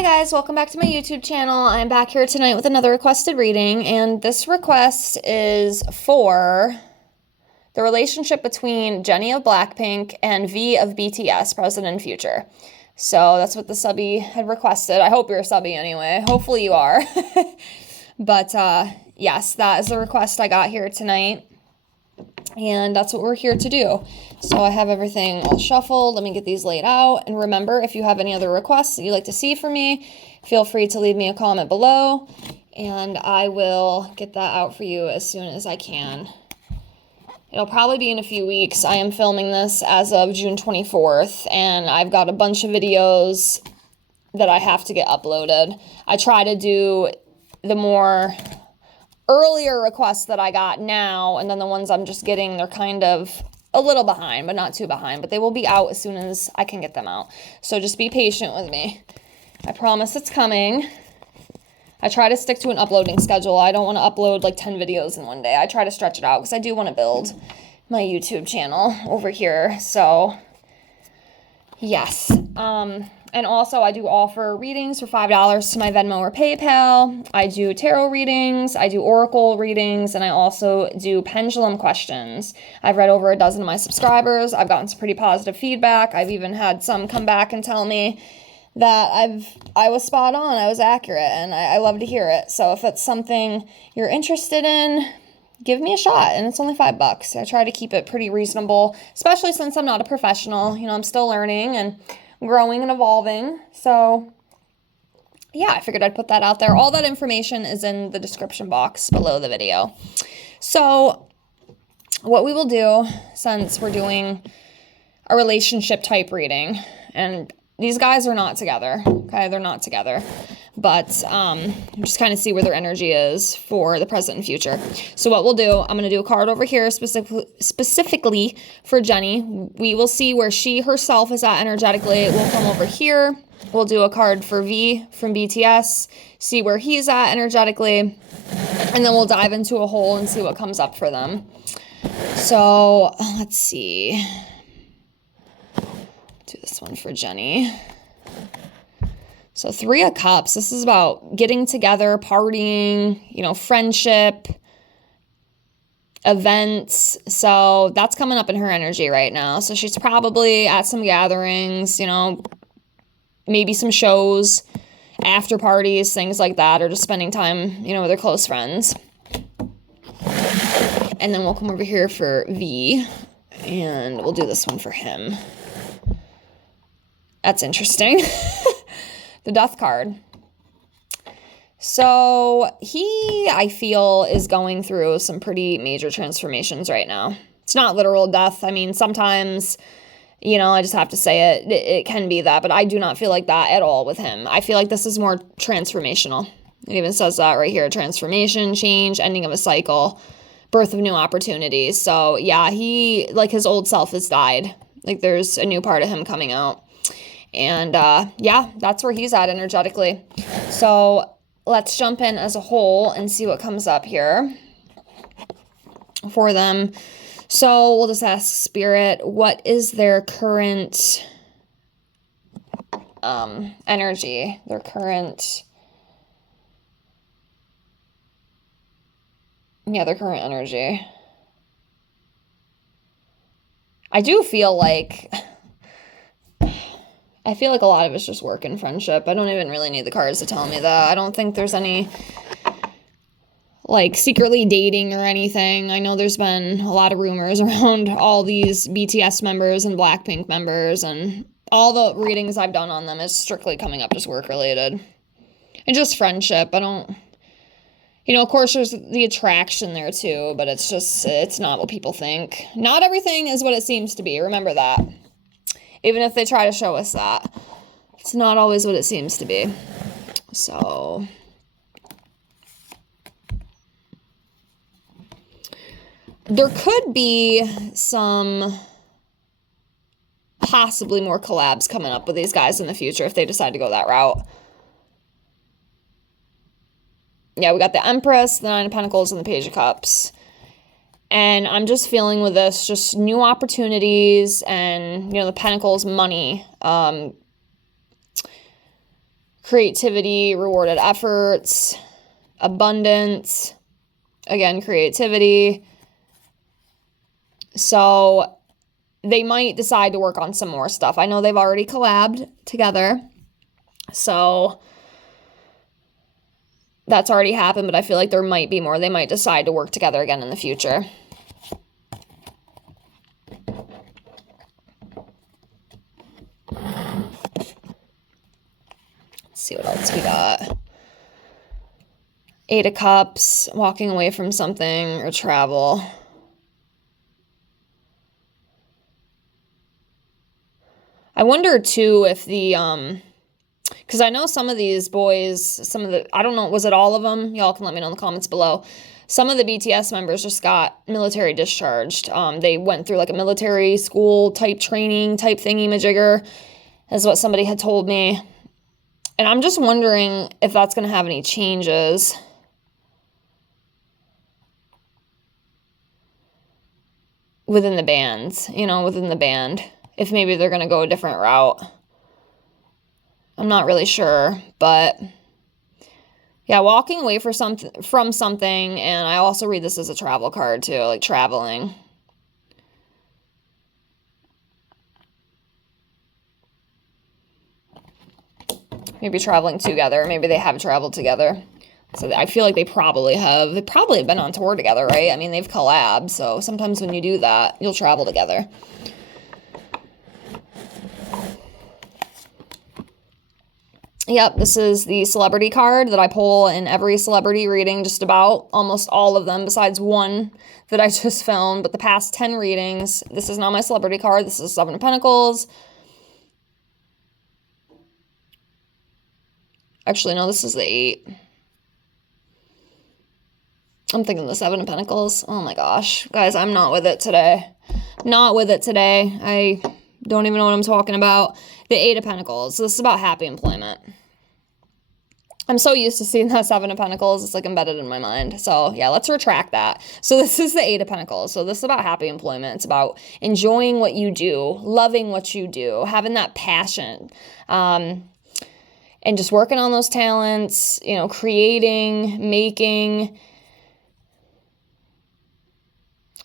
Hi guys, welcome back to my YouTube channel. I'm back here tonight with another requested reading, and this request is for the relationship between Jennie of Blackpink and V of BTS, present and future. So that's what the subby had requested. I hope you're a subby anyway. Hopefully you are. But yes, that is the request I got here tonight. And that's what we're here to do. So I have everything all shuffled. Let me get these laid out. And remember, if you have any other requests that you'd like to see from me, feel free to leave me a comment below. And I will get that out for you as soon as I can. It'll probably be in a few weeks. I am filming this as of June 24th. And I've got a bunch of videos that I have to get uploaded. I try to do the more earlier requests that I got now, and then the ones I'm just getting, they're kind of a little behind, but not too behind, but they will be out as soon as I can get them out. So just be patient with me. I promise it's coming. I try to stick to an uploading schedule. I don't want to upload like 10 videos in one day. I try to stretch it out because I do want to build my YouTube channel over here. So yes. And also, I do offer readings for $5 to my Venmo or PayPal. I do tarot readings, I do oracle readings, and I also do pendulum questions. I've read over a dozen of my subscribers. I've gotten some pretty positive feedback. I've even had some come back and tell me that I was spot on, I was accurate, and I love to hear it. So if it's something you're interested in, give me a shot, and it's only $5. I try to keep it pretty reasonable, especially since I'm not a professional. You know, I'm still learning and growing and evolving. So yeah, I figured I'd put that out there. All that information is in the description box below the video. So what we will do, since we're doing a relationship type reading, and these guys are not together, okay? They're not together. But just kind of see where their energy is for the present and future. So what we'll do, I'm going to do a card over here specifically for Jennie. We will see where she herself is at energetically. We'll come over here. We'll do a card for V from BTS, see where he's at energetically, and then we'll dive into a hole and see what comes up for them. So let's see. Do this one for Jennie. So 3 of Cups, this is about getting together, partying, you know, friendship, events. So that's coming up in her energy right now. So she's probably at some gatherings, you know, maybe some shows, after parties, things like that, or just spending time, you know, with her close friends. And then we'll come over here for V, and we'll do this one for him. That's interesting. The Death card. So he, I feel, is going through some pretty major transformations right now. It's not literal death. I mean, sometimes, you know, I just have to say it. It can be that, but I do not feel like that at all with him. I feel like this is more transformational. It even says that right here. Transformation, change, ending of a cycle, birth of new opportunities. So yeah, he, like, his old self has died. Like, there's a new part of him coming out. And yeah, that's where he's at energetically. So let's jump in as a whole and see what comes up here for them. So we'll just ask Spirit, what is their current energy, their current energy. I do feel like a lot of it's just work and friendship. I don't even really need the cards to tell me that. I don't think there's any, like, secretly dating or anything. I know there's been a lot of rumors around all these BTS members and Blackpink members, and all the readings I've done on them is strictly coming up just work-related. And just friendship. I don't, you know, of course there's the attraction there too, but it's not what people think. Not everything is what it seems to be. Remember that. Even if they try to show us that, it's not always what it seems to be. So there could be some possibly more collabs coming up with these guys in the future if they decide to go that route. Yeah, we got the Empress, the Nine of Pentacles, and the Page of Cups. And I'm just feeling with this, just new opportunities and, you know, the Pentacles, money, creativity, rewarded efforts, abundance, again, creativity. So they might decide to work on some more stuff. I know they've already collabed together, so that's already happened, but I feel like there might be more. They might decide to work together again in the future. Let's see what else we got. 8 of Cups, walking away from something or travel. I wonder too if the, because I know some of these boys, I don't know, was it all of them? Y'all can let me know in the comments below. Some of the BTS members just got military discharged. They went through like a military school type training type thingy-majigger, is what somebody had told me. And I'm just wondering if that's going to have any changes. Within the bands, within the band. If maybe they're going to go a different route. I'm not really sure, but yeah, walking away from something, and I also read this as a travel card too, like traveling. Maybe traveling together. Maybe they have traveled together. So I feel like they probably have been on tour together, right? I mean, they've collabed, so sometimes when you do that, you'll travel together. Yep, this is the celebrity card that I pull in every celebrity reading, just about almost all of them, besides one that I just filmed. But the past 10 readings, this is not my celebrity card. This is 7 of Pentacles. Actually, no, this is the 8. I'm thinking the 7 of Pentacles. Oh my gosh. Guys, I'm not with it today. Not with it today. I don't even know what I'm talking about. The 8 of Pentacles. This is about happy employment. I'm so used to seeing that 7 of Pentacles. It's like embedded in my mind. So yeah, let's retract that. So this is the 8 of Pentacles. So this is about happy employment. It's about enjoying what you do, loving what you do, having that passion, and just working on those talents, creating, making.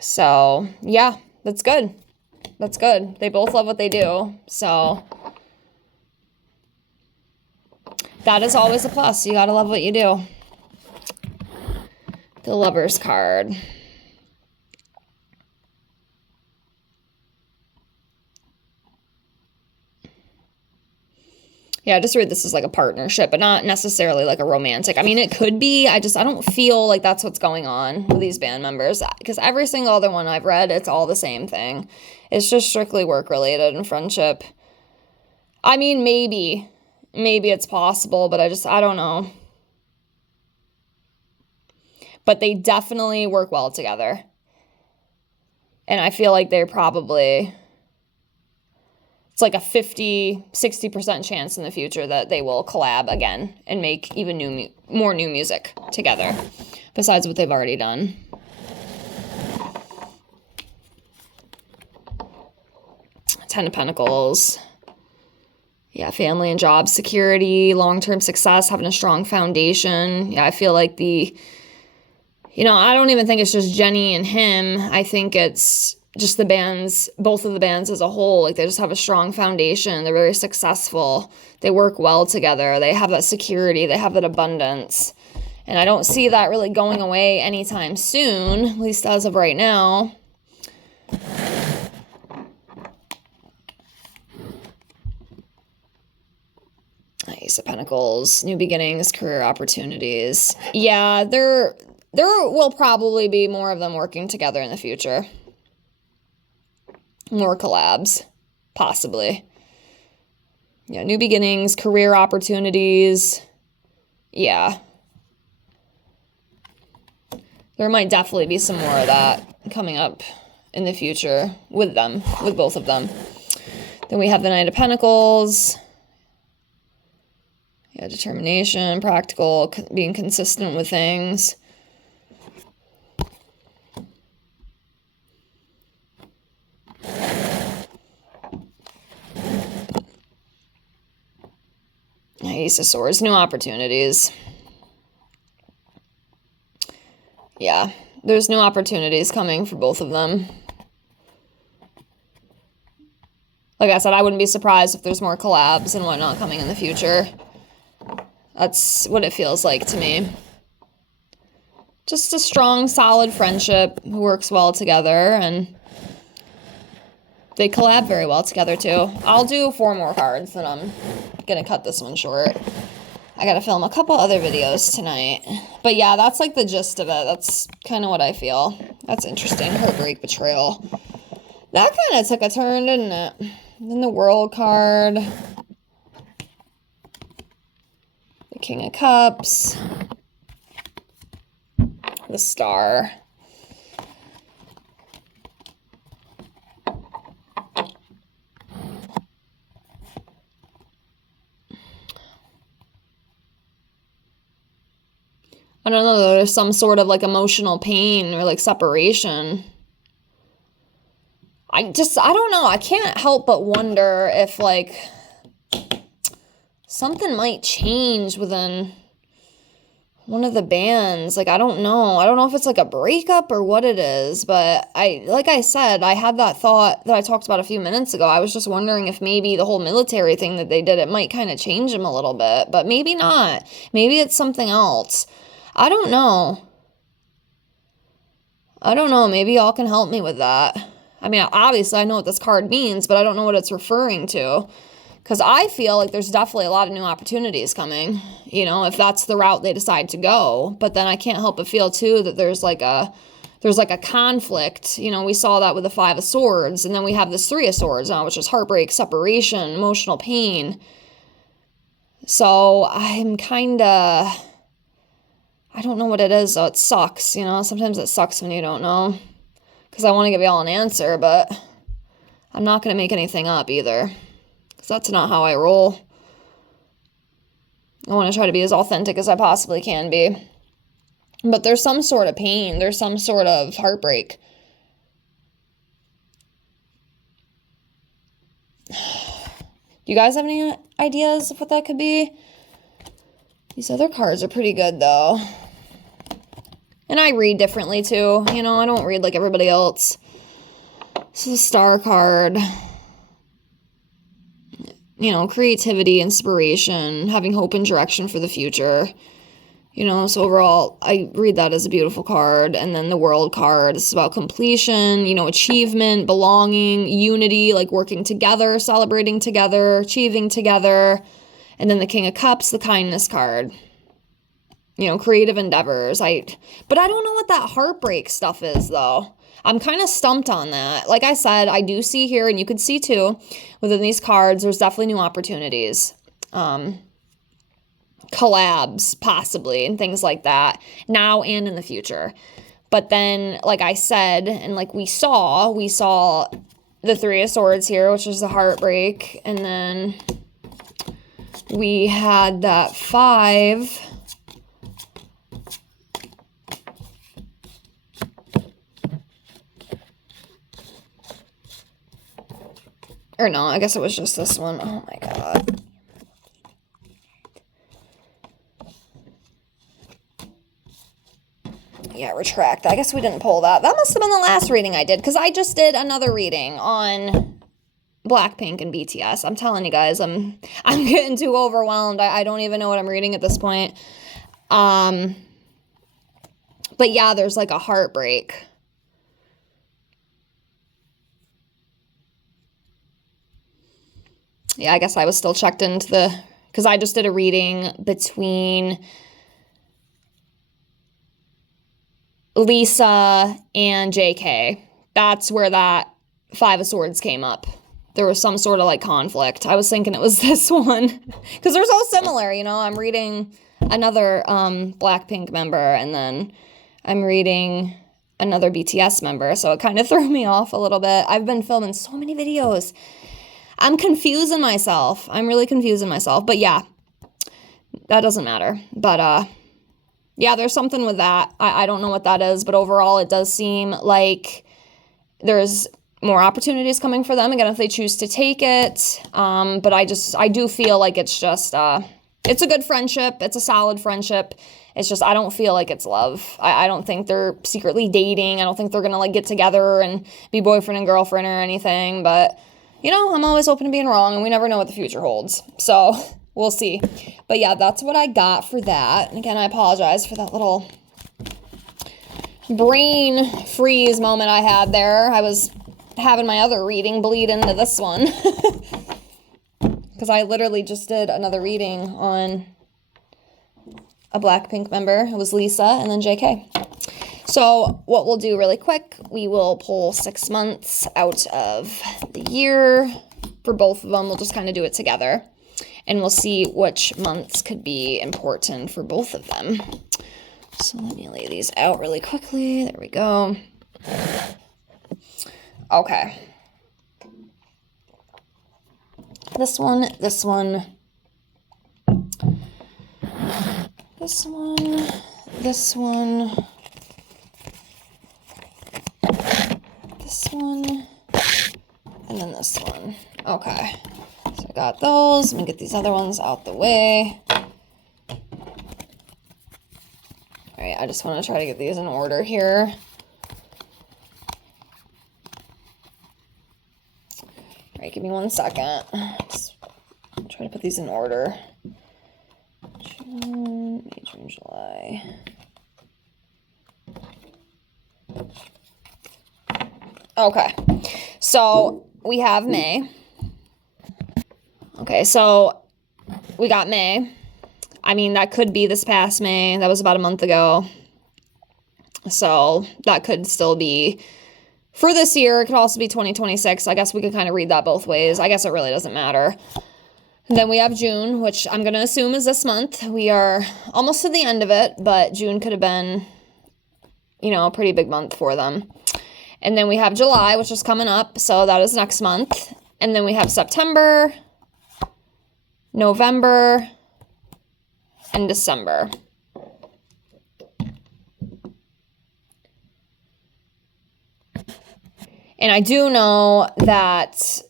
So yeah, that's good. That's good. They both love what they do. So that is always a plus. You got to love what you do. The Lover's card. Yeah, I just read this as like a partnership, but not necessarily like a romantic. I mean, it could be. I don't feel like that's what's going on with these band members, because every single other one I've read, it's all the same thing. It's just strictly work-related and friendship. I mean, maybe it's possible, but I don't know. But they definitely work well together. And I feel like they're probably, it's like a 50-60% chance in the future that they will collab again and make even more new music together, besides what they've already done. Ten of Pentacles. Yeah, family and job security, long-term success, having a strong foundation. Yeah, I feel like I don't even think it's just Jennie and him. I think it's just the bands, both of the bands as a whole. Like, they just have a strong foundation. They're very successful. They work well together. They have that security. They have that abundance. And I don't see that really going away anytime soon, at least as of right now. Ace of Pentacles, new beginnings, career opportunities. Yeah, there will probably be more of them working together in the future. More collabs, possibly. Yeah, new beginnings, career opportunities. Yeah. There might definitely be some more of that coming up in the future with them, with both of them. Then we have the Knight of Pentacles. Yeah, determination, practical, being consistent with things. Ace of Swords, new opportunities. Yeah, there's new opportunities coming for both of them. Like I said, I wouldn't be surprised if there's more collabs and whatnot coming in the future. That's what it feels like to me. Just a strong, solid friendship who works well together, and they collab very well together too. I'll do 4 more cards, then I'm gonna cut this one short. I gotta film a couple other videos tonight. But yeah, that's like the gist of it. That's kind of what I feel. That's interesting. Heartbreak, betrayal. That kind of took a turn, didn't it? Then the World card. The King of Cups. The Star. I don't know, there's some sort of like emotional pain or like separation. I don't know. I can't help but wonder if like something might change within one of the bands. Like, I don't know. I don't know if it's like a breakup or what it is, but like I said, I had that thought that I talked about a few minutes ago. I was just wondering if maybe the whole military thing that they did, it might kind of change them a little bit, but maybe not. Maybe it's something else. I don't know. Maybe y'all can help me with that. I mean, obviously I know what this card means, but I don't know what it's referring to. Because I feel like there's definitely a lot of new opportunities coming, you know, if that's the route they decide to go. But then I can't help but feel too that there's like a conflict. You know, we saw that with the 5 of Swords, and then we have this 3 of Swords now, which is heartbreak, separation, emotional pain. So I'm kind of, I don't know what it is, though. It sucks, you know. Sometimes it sucks when you don't know. Because I want to give y'all an answer, but I'm not going to make anything up either. Because that's not how I roll. I want to try to be as authentic as I possibly can be. But there's some sort of pain. There's some sort of heartbreak. Do you guys have any ideas of what that could be? These other cards are pretty good, though. And I read differently, too. You know, I don't read like everybody else. This is a Star card. You know, creativity, inspiration, having hope and direction for the future. You know, so overall, I read that as a beautiful card. And then the World card, this is about completion, you know, achievement, belonging, unity, like working together, celebrating together, achieving together. And then the King of Cups, the kindness card. You know, creative endeavors. But I don't know what that heartbreak stuff is, though. I'm kind of stumped on that. Like I said, I do see here, and you could see too, within these cards, there's definitely new opportunities. Collabs, possibly, and things like that, now and in the future. But then, like I said, and like we saw the 3 of Swords here, which is the heartbreak, and then we had that 5. Or no, I guess it was just this one. Oh my god. Yeah, retract. I guess we didn't pull that. That must have been the last reading I did, because I just did another reading on Blackpink and BTS. I'm telling you guys, I'm getting too overwhelmed. I don't even know what I'm reading at this point. But yeah, there's like a heartbreak. Yeah, I guess I was still checked into because I just did a reading between Lisa and JK. That's where that 5 of Swords came up. There was some sort of like conflict. I was thinking it was this one because they're so similar, you know. I'm reading another Blackpink member, and then I'm reading another BTS member, so it kind of threw me off a little bit. I've been filming so many videos. I'm confusing myself. I'm really confusing myself. But yeah, that doesn't matter. But yeah, there's something with that. I don't know what that is, but overall it does seem like there's more opportunities coming for them, again, if they choose to take it. But I do feel like it's just It's a good friendship. It's a solid friendship. It's just, I don't feel like it's love. I don't think they're secretly dating. I don't think they're going to like get together and be boyfriend and girlfriend or anything. But, you know, I'm always open to being wrong, and we never know what the future holds. So we'll see. But yeah, that's what I got for that. And again, I apologize for that little brain freeze moment I had there. I was having my other reading bleed into this one. Because I literally just did another reading on a Blackpink member. It was Lisa and then JK. So what we'll do really quick, we will pull 6 months out of the year for both of them. We'll just kind of do it together. And we'll see which months could be important for both of them. So let me lay these out really quickly. There we go. Okay. This one, this one, this one, this one, this one, and then this one. Okay. So I got those. Let me get these other ones out the way. All right, I just want to try to get these in order here. All right, give me 1 second. Just try to put these in order. June, May, June, July. Okay, so we have May. Okay, so we got May. I mean, that could be this past May. That was about a month ago. So that could still be for this year. It could also be 2026. I guess we could kind of read that both ways. I guess it really doesn't matter. And then we have June, which I'm going to assume is this month. We are almost to the end of it, but June could have been, you know, a pretty big month for them. And then we have July, which is coming up. So that is next month. And then we have September, November, and December. And I do know that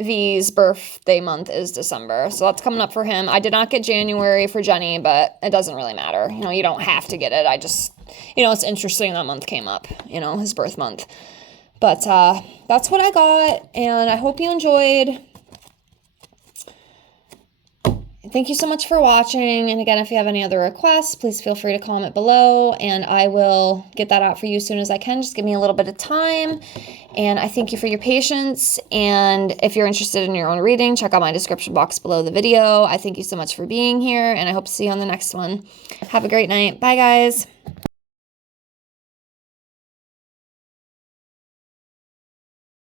V's birthday month is December, so that's coming up for him. I did not get January for Jennie, but it doesn't really matter. You know, you don't have to get it. I just, you know, it's interesting that month came up, you know, his birth month. But that's what I got, and I hope you enjoyed. Thank you so much for watching. And again, if you have any other requests, please feel free to comment below and I will get that out for you as soon as I can. Just give me a little bit of time. And I thank you for your patience. And if you're interested in your own reading, check out my description box below the video. I thank you so much for being here and I hope to see you on the next one. Have a great night. Bye, guys.